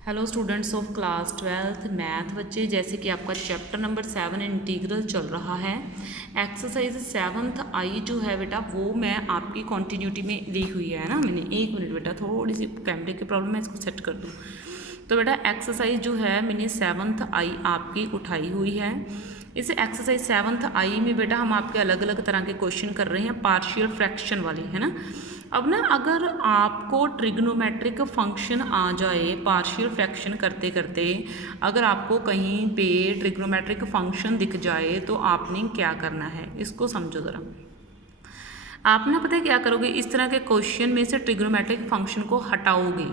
Hello students of class 12th math बच्चे, जैसे कि आपका चैप्टर नंबर 7 इंटीग्रल चल रहा है। एक्सरसाइज 7th आई जो है बेटा वो मैं आपकी कॉन्टीन्यूटी में ली हुई है ना। मैंने 1 मिनट बेटा, थोड़ी सी कैमरे की प्रॉब्लम है, इसको सेट कर दूँ। तो बेटा एक्सरसाइज जो है मैंने 7th आई आपकी उठाई हुई है। इस एक्सरसाइज 7th आई में बेटा हम आपके अलग अलग तरह के क्वेश्चन कर रहे हैं, पार्शियल फ्रैक्शन वाली है ना। अब ना अगर आपको ट्रिग्नोमेट्रिक फंक्शन आ जाए पार्शियल फ्रैक्शन करते करते, अगर आपको कहीं पे ट्रिग्नोमेट्रिक फंक्शन दिख जाए तो आपने क्या करना है, इसको समझो ज़रा। आप ना पता है क्या करोगे, इस तरह के क्वेश्चन में से ट्रिग्नोमेट्रिक फंक्शन को हटाओगे।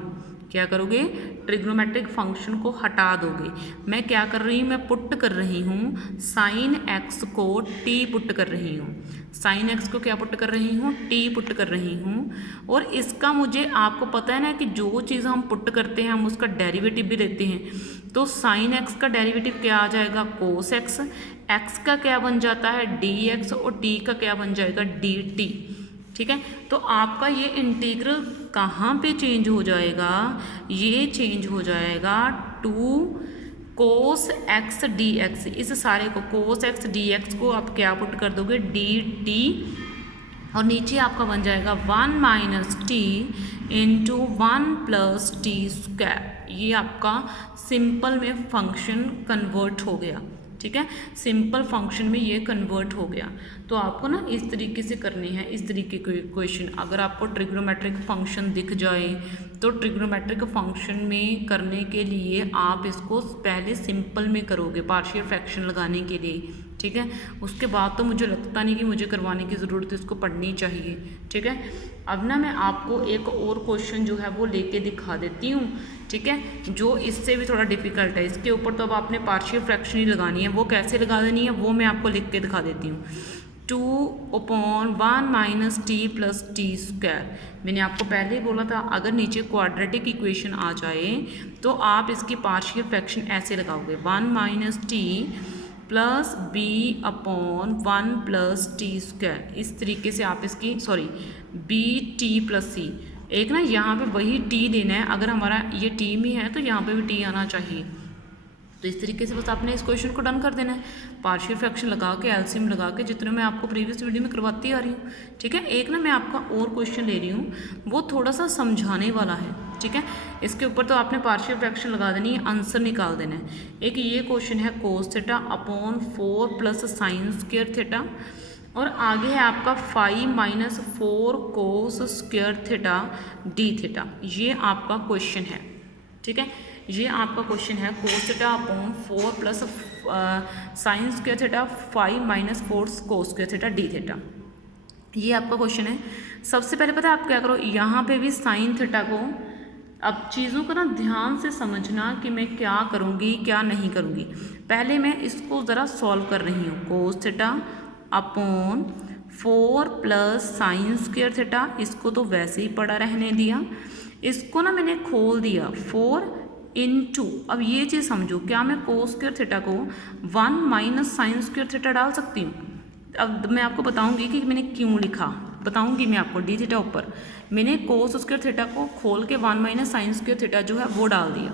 क्या करोगे, ट्रिग्नोमेट्रिक फंक्शन को हटा दोगे। मैं क्या कर रही हूँ, मैं पुट कर रही हूँ साइन एक्स को टी पुट कर रही हूँ। साइन एक्स को क्या पुट कर रही हूँ, टी पुट कर रही हूँ। और इसका मुझे आपको पता है ना कि जो चीज़ हम पुट करते हैं हम उसका डेरिवेटिव भी लेते हैं। तो साइन एक्स का डेरिवेटिव क्या आ जाएगा, कोस एक्स। एक्स का क्या बन जाता है, डी एक्स। और टी का क्या बन जाएगा, डी टी। ठीक है, तो आपका ये इंटीग्रल कहाँ पे चेंज हो जाएगा, ये चेंज हो जाएगा to cos x d x. इस सारे को कोस एक्स डी एक्स को आप क्या पुट कर दोगे, डी टी। और नीचे आपका बन जाएगा 1 minus T into 1 plus T square. ये आपका सिंपल में फंक्शन कन्वर्ट हो गया। ठीक है, सिंपल फंक्शन में ये कन्वर्ट हो गया। तो आपको ना इस तरीके से करनी है, इस तरीके के क्वेश्चन। अगर आपको ट्रिग्नोमेट्रिक फंक्शन दिख जाए तो ट्रिग्नोमेट्रिक फंक्शन में करने के लिए आप इसको पहले सिंपल में करोगे पार्शियल फ्रैक्शन लगाने के लिए। ठीक है, उसके बाद तो मुझे लगता नहीं कि मुझे करवाने की ज़रूरत है, इसको पढ़नी चाहिए। ठीक है, अब ना मैं आपको एक और क्वेश्चन जो है वो लेके दिखा देती हूँ। ठीक है, जो इससे भी थोड़ा डिफिकल्ट है। इसके ऊपर तो अब आपने पार्शियल फ्रैक्शन ही लगानी है, वो कैसे लगा देनी है वो मैं आपको लिख के दिखा देती हूँ। 2/1 minus T plus T square. मैंने आपको पहले ही बोला था अगर नीचे क्वाड्रेटिक इक्वेशन आ जाए तो आप इसकी पार्शियल फ्रैक्शन ऐसे लगाओगे, 1 minus T plus b/1 plus T square. इस तरीके से आप इसकी बी टी प्लस सी। एक ना यहाँ पे वही टी देना है, अगर हमारा ये टी में है तो यहाँ पे भी टी आना चाहिए। तो इस तरीके से बस आपने इस क्वेश्चन को डन कर देना है, पार्शियल फ्रैक्शन लगा के एलसीएम लगा के, जितने मैं आपको प्रीवियस वीडियो में करवाती आ रही हूँ। ठीक है, एक ना मैं आपका और क्वेश्चन ले रही हूँ, वो थोड़ा सा समझाने वाला है। ठीक है, इसके ऊपर तो आपने पार्शियल फ्रैक्शन लगा देनी है, आंसर निकाल देना है। एक ये क्वेश्चन है cos theta upon 4 plus sine square theta. और आगे है आपका 5 minus 4 cos square theta d theta. ये आपका क्वेश्चन है। ठीक है, ये आपका क्वेश्चन है cos theta upon 4 plus sine square theta 5 minus 4 cos square theta d theta. ये आपका क्वेश्चन है। सबसे पहले पता है आप क्या करो, यहाँ पे भी साइन थीटा को, अब चीज़ों को ना ध्यान से समझना कि मैं क्या करूँगी क्या नहीं करूँगी। पहले मैं इसको ज़रा सॉल्व कर रही हूँ। Cos theta upon 4 plus sine square theta, इसको तो वैसे ही पड़ा रहने दिया। इसको ना मैंने खोल दिया 4 इंटू, अब ये चीज़ समझो, क्या मैं कोस स्क्वायर थीटा को 1 माइनस साइन स्क्वायर थीटा डाल सकती हूँ। अब मैं आपको बताऊँगी कि मैंने क्यों लिखा, बताऊँगी मैं आपको। डी थीटा ऊपर मैंने कोस स्क्वायर थीटा को खोल के 1 माइनस साइन स्क्वायर थीटा जो है वो डाल दिया।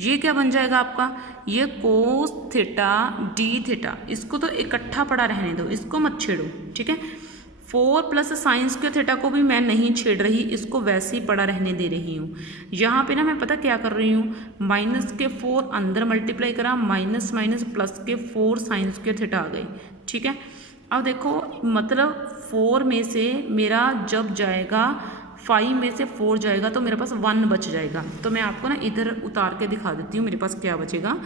ये क्या बन जाएगा आपका, ये कोस थीटा डी थीटा। इसको तो इकट्ठा पड़ा रहने दो, इसको मत छेड़ो। ठीक है, 4 प्लस साइन स्क्वायर थीटा को भी मैं नहीं छेड़ रही, इसको वैसे ही पड़ा रहने दे रही हूँ। यहाँ पे ना मैं पता क्या कर रही हूँ, माइनस के 4 अंदर मल्टीप्लाई करा, माइनस माइनस प्लस के 4 साइन स्क्वायर थीटा आ गई। ठीक है, अब देखो मतलब 4 में से मेरा जब जाएगा 5 में से 4 जाएगा तो मेरे पास 1 बच जाएगा। तो मैं आपको ना इधर उतार के दिखा देती हूँ मेरे पास क्या बचेगा।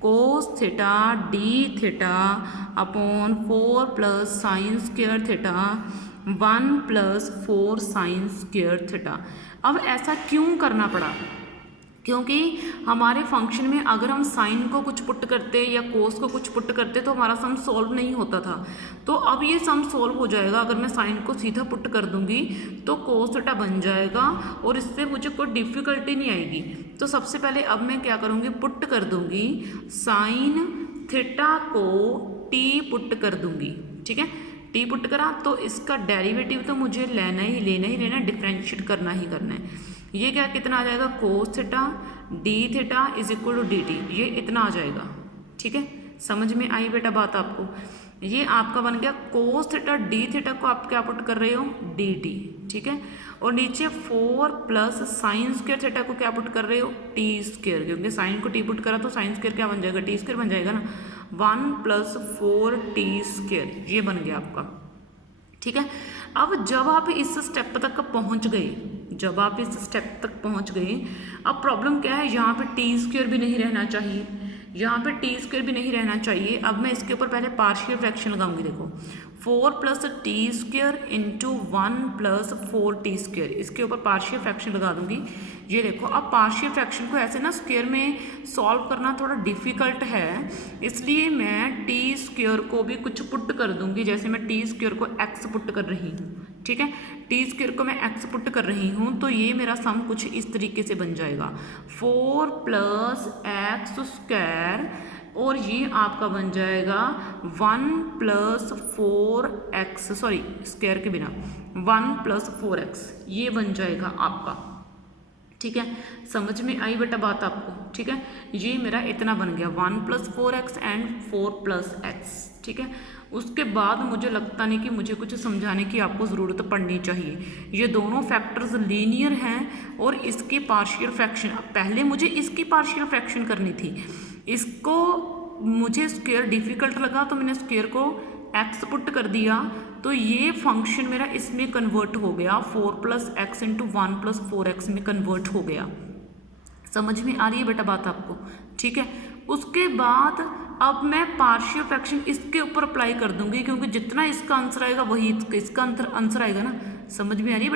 कोस theta d theta upon 4 plus sine square theta 1 plus 4 sine square theta. अब ऐसा क्यों करना पड़ा, क्योंकि हमारे फंक्शन में अगर हम साइन को कुछ पुट करते या कोस को कुछ पुट करते तो हमारा सम सॉल्व नहीं होता था। तो अब ये सम सॉल्व हो जाएगा। अगर मैं साइन को सीधा पुट कर दूंगी तो कोस थीटा बन जाएगा और इससे मुझे कोई डिफ़िकल्टी नहीं आएगी। तो सबसे पहले अब मैं क्या करूँगी, पुट कर दूँगी साइन थीटा को टी पुट कर दूँगी। ठीक है, टी पुट करा तो इसका डेरिवेटिव तो मुझे लेना ही लेना, डिफ्रेंशिएट करना ही करना है। ये क्या कितना आ जाएगा, cos theta d theta is equal to d t, ये इतना आ जाएगा। ठीक है, समझ में आई बेटा बात आपको। ये आपका बन गया कोस थीटा डी थीटा को आप क्या पुट कर रहे हो, डी टी। ठीक है, और नीचे 4 प्लस साइन स्क्वायर थीटा को क्या पुट कर रहे हो, टी स्क्वायर, क्योंकि साइन को टी पुट करा तो साइन स्क्वायर क्या बन जाएगा, टी स्क्वायर बन जाएगा ना। 1 प्लस 4 टी स्क्वायर, ये बन गया आपका। ठीक है, अब जब आप इस स्टेप तक पहुंच गए, जब आप इस स्टेप तक पहुंच गए, अब प्रॉब्लम क्या है, यहाँ पे टी स्क्वायर भी नहीं रहना चाहिए, यहाँ पे टी स्क्वायर भी नहीं रहना चाहिए। अब मैं इसके ऊपर पहले पार्शियल फ्रैक्शन लगाऊंगी। देखो 4 plus T square into 1 plus 4 T square, इसके ऊपर पार्शियल फ्रैक्शन लगा दूंगी। ये देखो, अब पार्शियल फ्रैक्शन को ऐसे ना स्क्वायर में सॉल्व करना थोड़ा डिफिकल्ट है, इसलिए मैं टी स्क्वायर को भी कुछ पुट कर दूंगी। जैसे मैं टी स्क्वायर को एक्स पुट कर रही हूँ, ठीक है, टी स्क्वायर को मैं एक्स पुट कर रही हूँ, तो ये मेरा सम कुछ इस तरीके से बन जाएगा 4 प्लस एक्स स्क्वायर, और ये आपका बन जाएगा 1 प्लस 4x, सॉरी स्क्वायर के बिना 1 प्लस 4x, ये बन जाएगा आपका। ठीक है, समझ में आई बेटा बात आपको। ठीक है, ये मेरा इतना बन गया 1 plus 4x and 4 plus x। ठीक है, उसके बाद मुझे लगता नहीं कि मुझे कुछ समझाने की आपको ज़रूरत पड़नी चाहिए। ये दोनों फैक्टर्स लीनियर हैं और इसकी पार्शियल फ्रैक्शन, पहले मुझे इसकी पार्शियल फ्रैक्शन करनी थी, इसको मुझे स्क्वायर डिफ़िकल्ट लगा तो मैंने स्क्वायर को एक्स पुट कर दिया, तो ये फंक्शन मेरा इसमें कन्वर्ट हो गया, 4 plus x into 1 plus 4x में कन्वर्ट हो गया। समझ में आ रही है बेटा बात आपको। ठीक है, उसके बाद अब मैं पार्शियल फ्रैक्शन इसके ऊपर अप्लाई कर दूंगी, क्योंकि जितना इसका आंसर आएगा वही इसका आंसर आएगा ना। समझ में आ रही है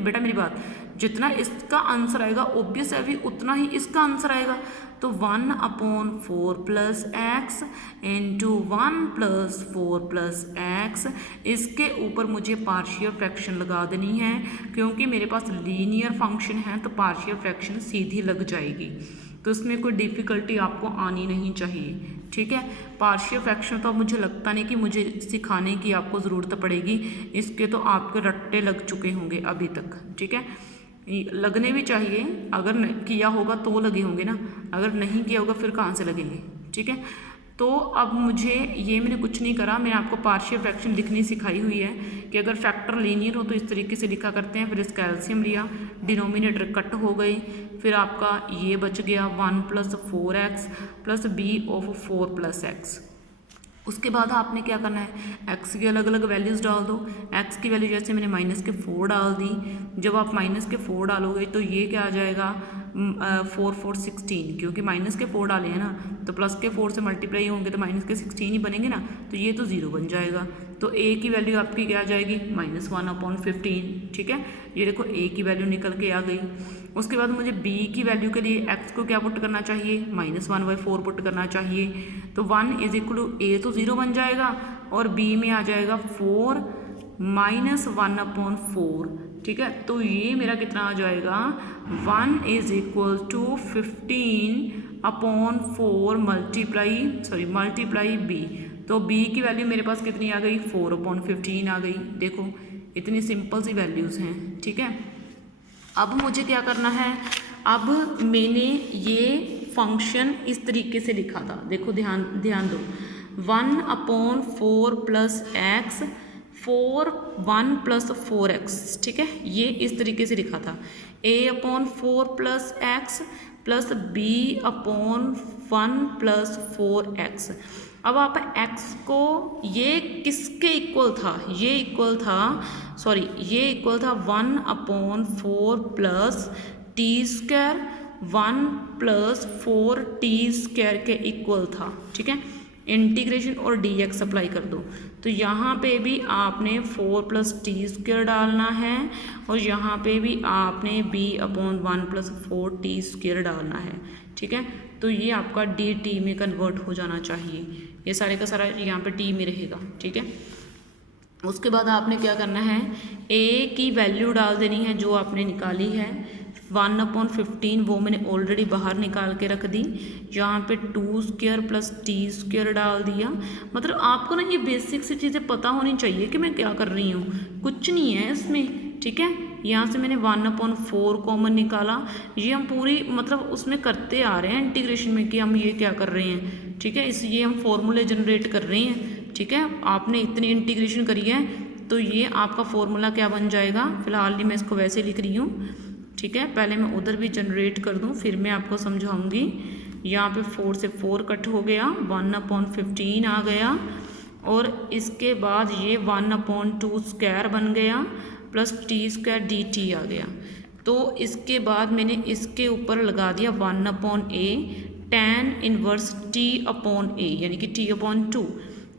बेटा मेरी बात, जितना इसका आंसर आएगा ऑब्वियस है भी उतना ही इसका आंसर आएगा। तो 1/4 plus x into 1 plus 4 plus x, इसके ऊपर मुझे पार्शियल फ्रैक्शन लगा देनी है, क्योंकि मेरे पास लीनियर फंक्शन है तो पार्शियल फ्रैक्शन सीधी लग जाएगी, तो इसमें कोई डिफ़िकल्टी आपको आनी नहीं चाहिए। ठीक है, पार्शियल फ्रैक्शन तो मुझे लगता नहीं कि मुझे सिखाने की आपको ज़रूरत पड़ेगी, इसके तो आपके रट्टे लग चुके होंगे अभी तक। ठीक है, लगने भी चाहिए, अगर किया होगा तो लगे होंगे ना, अगर नहीं किया होगा फिर कहाँ से लगेंगे। ठीक है, तो अब मुझे ये मैंने कुछ नहीं करा, मैंने आपको पार्शियल फ्रैक्शन लिखनी सिखाई हुई है कि अगर फैक्टर लीनियर हो तो इस तरीके से लिखा करते हैं। फिर इसका एलसीएम लिया, डिनोमिनेटर कट हो गए, फिर आपका ये बच गया 1 plus 4x plus b of 4 plus x. उसके बाद आपने क्या करना है, x की अलग अलग वैल्यूज़ डाल दो। x की वैल्यू जैसे मैंने -4 डाल दी, जब आप -4 डालोगे तो ये क्या आ जाएगा 4 4 16, क्योंकि -4 डाले हैं ना, तो +4 से मल्टीप्लाई होंगे तो -16 ही बनेंगे ना, तो ये तो 0 बन जाएगा। तो a की वैल्यू आपकी क्या आ जाएगी -1/15। ठीक है, ये देखो a की वैल्यू निकल के आ गई। उसके बाद मुझे b की वैल्यू के लिए x को क्या पुट करना चाहिए, -1/4 पुट करना चाहिए, तो 1 इज इक्वल टू a तो 0 बन जाएगा और b में आ जाएगा 4 -1/4। ठीक है, तो ये मेरा कितना आ जाएगा 1 is equal to 15/4 multiply b। तो b की वैल्यू मेरे पास कितनी आ गई 4/15 आ गई। देखो इतनी सिंपल सी वैल्यूज़ हैं। ठीक है, अब मुझे क्या करना है, अब मैंने ये फंक्शन इस तरीके से लिखा था, देखो ध्यान दो, 1/4 प्लस एक्स 1 प्लस 4x। ठीक है, ये इस तरीके से लिखा था, a/4 plus x plus b/1 plus 4x। अब आप x को, ये किसके इक्वल था, ये इक्वल था 1/4 plus T square 1 plus 4t square के इक्वल था। ठीक है, इंटीग्रेशन और dx अप्लाई कर दो, तो यहाँ पे भी आपने 4 प्लस टी स्क्वायर डालना है और यहाँ पे भी आपने b/1 प्लस 4t स्क्वायर डालना है। ठीक है, तो ये आपका dt में कन्वर्ट हो जाना चाहिए, ये सारे का सारा यहाँ पे t में रहेगा। ठीक है, उसके बाद आपने क्या करना है, a की वैल्यू डाल देनी है जो आपने निकाली है 1/15, वो मैंने ऑलरेडी बाहर निकाल के रख दी। यहाँ पे 2 स्क्वायर प्लस टी स्क्वायर डाल दिया। मतलब आपको ना ये बेसिक सी चीज़ें पता होनी चाहिए कि मैं क्या कर रही हूँ, कुछ नहीं है इसमें। ठीक है, यहाँ से मैंने 1/4 कॉमन निकाला। ये हम पूरी मतलब उसमें करते आ रहे हैं इंटीग्रेशन में कि हम ये क्या कर रहे हैं, ठीक है, इसलिए हम फॉर्मूले जनरेट कर रहे हैं, ठीक है। आपने इतनी इंटीग्रेशन करी है तो ये आपका फॉर्मूला क्या बन जाएगा। फिलहाल मैं इसको वैसे लिख रही हूँ, ठीक है। पहले मैं उधर भी जनरेट कर दूँ फिर मैं आपको समझाऊँगी। यहाँ पे 4 से 4 कट हो गया, 1/15 आ गया और इसके बाद ये 1/2 स्क्वायर बन गया प्लस t² dt आ गया। तो इसके बाद मैंने इसके ऊपर लगा दिया 1/a tan इनवर्स t/a यानी कि t/2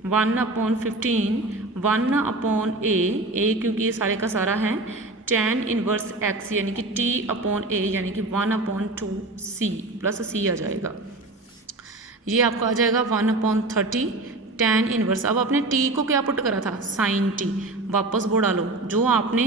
1/15 1/a क्योंकि ये सारे का सारा है tan इनवर्स x यानी कि t/a यानी कि 1/2 c प्लस c आ जाएगा। ये आपका आ जाएगा 1/30 tan इनवर्स। अब आपने t को क्या पुट करा था, sin t, वापस वो डालो जो आपने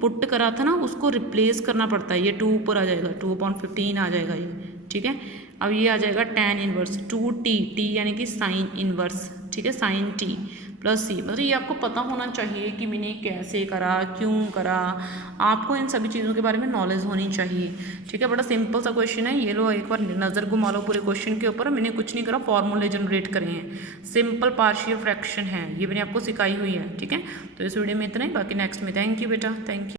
पुट करा था ना उसको रिप्लेस करना पड़ता है। ये 2 ऊपर आ जाएगा, 2/15 आ जाएगा ये, ठीक है। अब ये आ जाएगा tan इनवर्स 2t, t यानी कि sin इनवर्स, ठीक है, sin t प्लस c। मतलब ये आपको पता होना चाहिए कि मैंने कैसे करा, क्यों करा, आपको इन सभी चीज़ों के बारे में नॉलेज होनी चाहिए, ठीक है। बड़ा सिंपल सा क्वेश्चन है। ये लो एक बार नज़र घुमा लो पूरे क्वेश्चन के ऊपर। मैंने कुछ नहीं करा, फॉर्मूले जनरेट करे हैं, सिंपल पार्शियल फ्रैक्शन है, ये मैंने आपको सिखाई हुई है, ठीक है। तो इस वीडियो में इतना ही, बाकी नेक्स्ट में। थैंक यू बेटा, थैंक यू।